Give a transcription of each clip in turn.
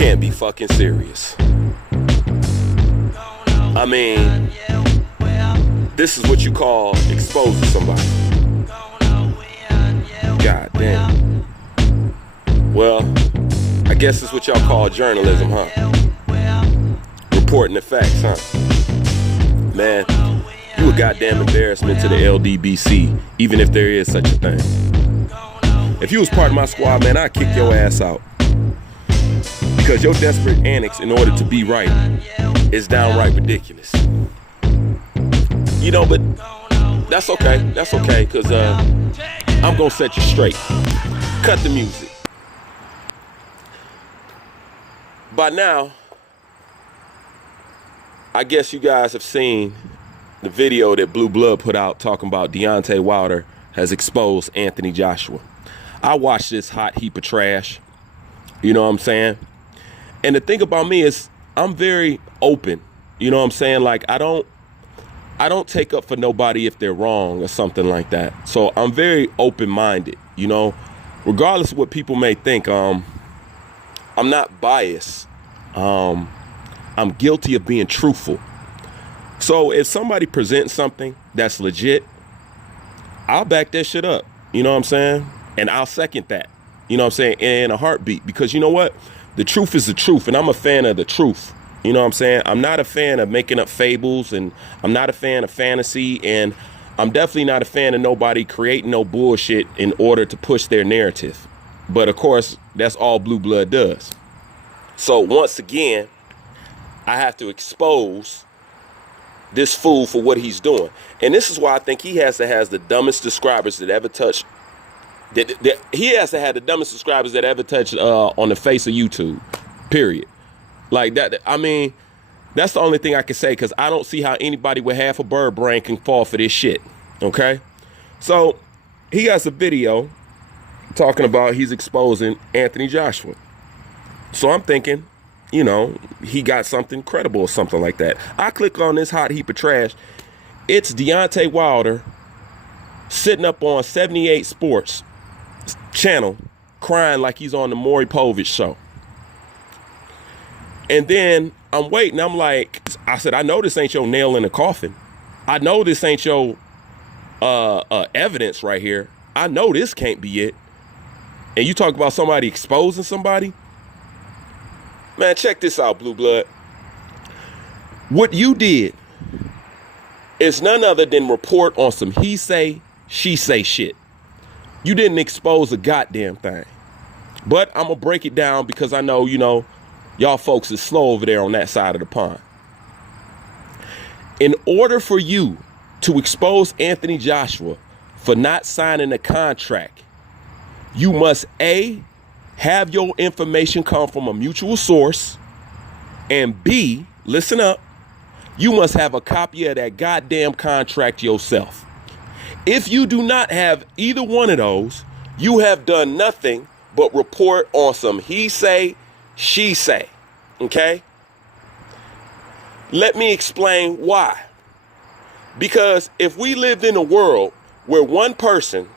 can't be fucking serious. I mean, this is what you call exposing somebody. God damn. Well, I guess it's what y'all call journalism, huh? Reporting the facts, huh? Man, you a goddamn embarrassment to the LDBC, even if there is such a thing. If you was part of my squad, man, I'd kick your ass out. Because your desperate antics in order to be right is downright ridiculous. You know, but that's okay. That's okay, because I'm going to set you straight. Cut the music. By now, I guess you guys have seen the video that Blue Blood put out talking about Deontay Wilder has exposed Anthony Joshua. I watched this hot heap of trash. You know what I'm saying? And the thing about me is I'm very open. You know what I'm saying? Like I don't take up for nobody if they're wrong or something like that. So I'm very open-minded, you know, regardless of what people may think. I'm not biased. I'm guilty of being truthful. So if somebody presents something that's legit, I'll back that shit up. You know what I'm saying? And I'll second that. You know what I'm saying? In a heartbeat. Because you know what? The truth is the truth. And I'm a fan of the truth. You know what I'm saying? I'm not a fan of making up fables. And I'm not a fan of fantasy. And I'm definitely not a fan of nobody creating no bullshit in order to push their narrative. But of course, that's all Blue Blood does. So once again, I have to expose this fool for what he's doing. And this is why I think he has to have the dumbest subscribers that ever touched. He has to have the dumbest subscribers that ever touched on the face of YouTube, period. Like that. I mean, that's the only thing I can say, because I don't see how anybody with half a bird brain can fall for this shit. Okay. So he has a video talking about he's exposing Anthony Joshua. So I'm thinking, you know, he got something credible or something like that. I click on this hot heap of trash. It's Deontay Wilder sitting up on 78 Sports channel crying like he's on the Maury Povich show. And then I'm waiting. I'm like, I said, I know this ain't your nail in the coffin. I know this ain't your evidence right here. I know this can't be it. And you talk about somebody exposing somebody? Man, check this out, Blue Blood. What you did is none other than report on some he say, she say shit. You didn't expose a goddamn thing. But I'm going to break it down because I know, you know, y'all folks is slow over there on that side of the pond. In order for you to expose Anthony Joshua for not signing a contract, you must A, have your information come from a mutual source, and B, listen up, you must have a copy of that goddamn contract yourself. If you do not have either one of those, you have done nothing but report on some he say, she say, okay? Let me explain why. Because if we lived in a world where one person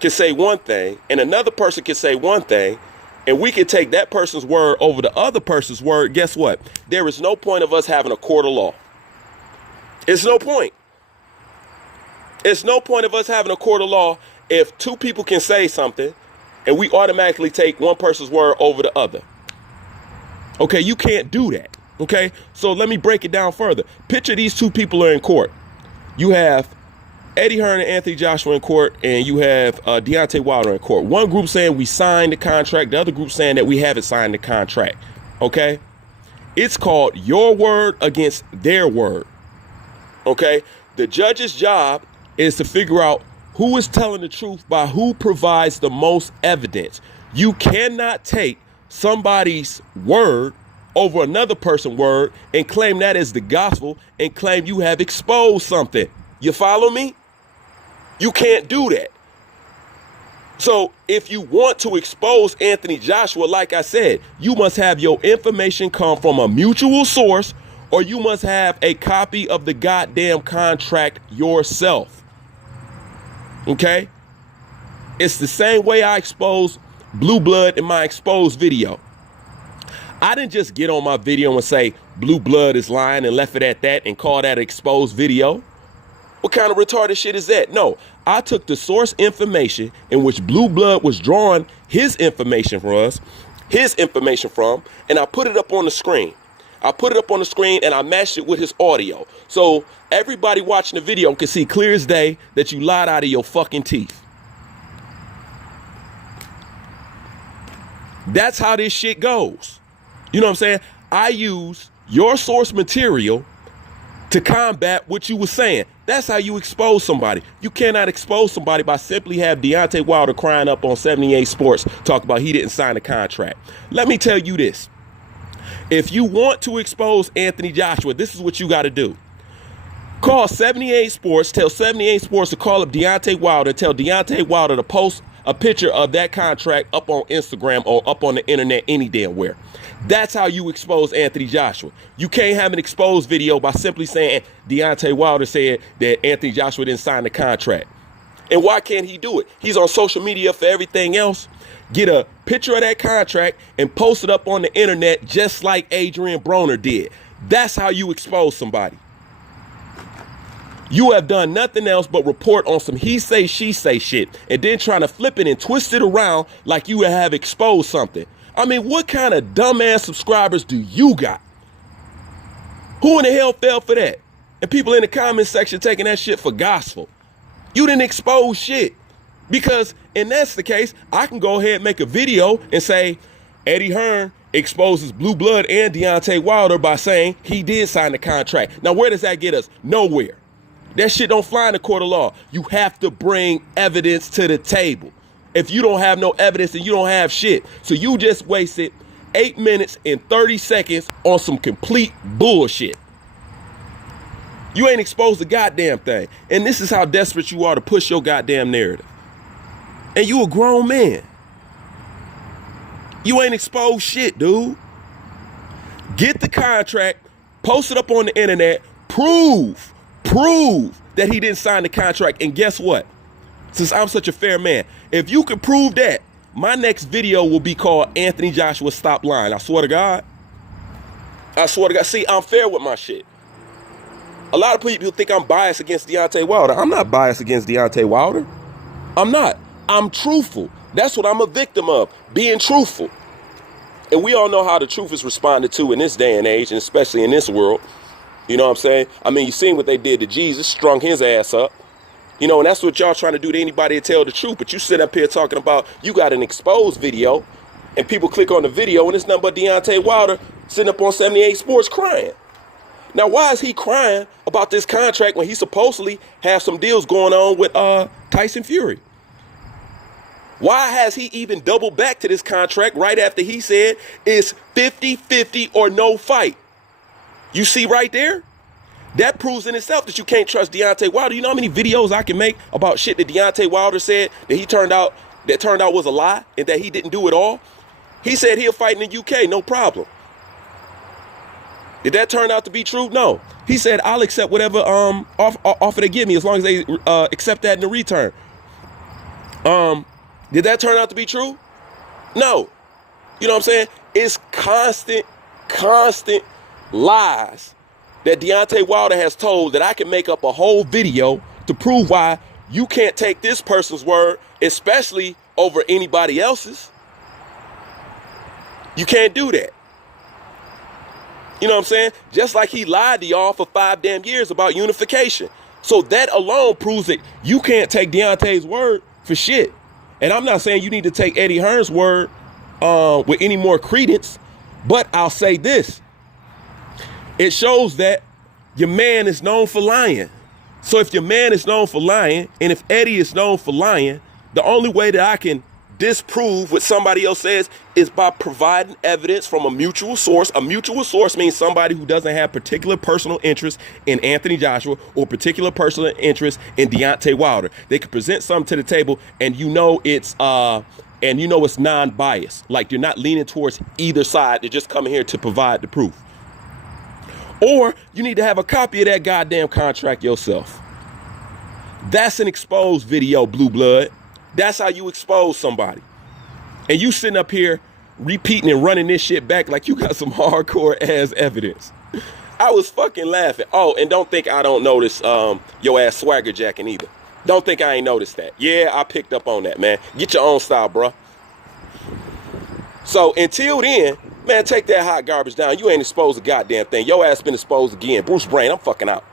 can say one thing and another person can say one thing, and we can take that person's word over the other person's word, guess what? There is no point of us having a court of law. It's no point. It's no point of us having a court of law if two people can say something and we automatically take one person's word over the other. Okay, you can't do that. Okay, so let me break it down further. Picture these two people are in court. You have Eddie Hearn and Anthony Joshua in court, and you have Deontay Wilder in court. One group saying we signed the contract, the other group saying that we haven't signed the contract. Okay, it's called your word against their word. Okay, the judge's job is to figure out who is telling the truth by who provides the most evidence. You cannot take somebody's word over another person's word and claim that as the gospel and claim you have exposed something. You follow me? You can't do that. So if you want to expose Anthony Joshua, like I said, you must have your information come from a mutual source, or you must have a copy of the goddamn contract yourself. Okay? It's the same way I exposed Blue Blood in my exposed video. I didn't just get on my video and say Blue Blood is lying and left it at that and call that an exposed video. What kind of retarded shit is that? No, I took the source information in which Blue Blood was drawing his information from, and I put it up on the screen. I put it up on the screen and I matched it with his audio. So everybody watching the video can see clear as day that you lied out of your fucking teeth. That's how this shit goes. You know what I'm saying? I use your source material to combat what you were saying. That's how you expose somebody. You cannot expose somebody by simply have Deontay Wilder crying up on 78 Sports talk about he didn't sign a contract. Let me tell you this. If you want to expose Anthony Joshua, this is what you got to do. Call 78 Sports, tell 78 Sports to call up Deontay Wilder, tell Deontay Wilder to post a picture of that contract up on Instagram or up on the internet any damn where. That's how you expose Anthony Joshua. You can't have an exposed video by simply saying Deontay Wilder said that Anthony Joshua didn't sign the contract. And why can't he do it? He's on social media for everything else. Get a picture of that contract and post it up on the internet just like Adrian Broner did. That's how you expose somebody. You have done nothing else but report on some he say, she say shit and then trying to flip it and twist it around like you have exposed something. I mean, what kind of dumbass subscribers do you got? Who in the hell fell for that? And people in the comment section taking that shit for gospel. You didn't expose shit. Because, and that's the case, I can go ahead and make a video and say, Eddie Hearn exposes Blue Blood and Deontay Wilder by saying he did sign the contract. Now, where does that get us? Nowhere. That shit don't fly in the court of law. You have to bring evidence to the table. If you don't have no evidence, then you don't have shit. So you just wasted 8 minutes and 30 seconds on some complete bullshit. You ain't exposed the goddamn thing. And this is how desperate you are to push your goddamn narrative. And you a grown man. You ain't exposed shit, dude. Get the contract, post it up on the internet, prove that he didn't sign the contract. And guess what? Since I'm such a fair man, if you can prove that, my next video will be called Anthony Joshua Stop Lying. I swear to God. I swear to God. See, I'm fair with my shit. A lot of people think I'm biased against Deontay Wilder. I'm not biased against Deontay Wilder. I'm not. I'm truthful. That's what I'm a victim of, being truthful. And we all know how the truth is responded to in this day and age, and especially in this world. You know what I'm saying? I mean, you seen what they did to Jesus, strung his ass up. You know, and that's what y'all trying to do to anybody to tell the truth. But you sit up here talking about you got an exposed video, and people click on the video, and it's nothing but Deontay Wilder sitting up on 78 Sports crying. Now, why is he crying about this contract when he supposedly has some deals going on with Tyson Fury? Why has he even doubled back to this contract right after he said it's 50-50 or no fight? You see right there? That proves in itself that you can't trust Deontay Wilder. You know how many videos I can make about shit that Deontay Wilder said that turned out was a lie and that he didn't do it all? He said he'll fight in the UK, no problem. Did that turn out to be true? No. He said, I'll accept whatever offer they give me as long as they accept that in the return. Did that turn out to be true? No. You know what I'm saying? It's constant lies that Deontay Wilder has told that I can make up a whole video to prove why you can't take this person's word, especially over anybody else's. You can't do that. You know what I'm saying? Just like he lied to y'all for 5 damn years about unification. So that alone proves that you can't take Deontay's word for shit. And I'm not saying you need to take Eddie Hearn's word with any more credence, but I'll say this. It shows that your man is known for lying. So if your man is known for lying, and if Eddie is known for lying, the only way that I can disprove what somebody else says is by providing evidence from a mutual source. A mutual source means somebody who doesn't have particular personal interest in Anthony Joshua or particular personal interest in Deontay Wilder. They can present something to the table and you know it's non-biased. Like you're not leaning towards either side. They're just coming here to provide the proof. Or you need to have a copy of that goddamn contract yourself. That's an exposed video, Blue Blood. That's how you expose somebody. And you sitting up here repeating and running this shit back like you got some hardcore ass evidence. I was fucking laughing. Oh, and don't think I don't notice your ass swagger jacking either. Don't think I ain't noticed that. Yeah, I picked up on that, man. Get your own style, bro. So until then, man, take that hot garbage down. You ain't exposed a goddamn thing. Your ass been exposed again. Bruce Brain, I'm fucking out.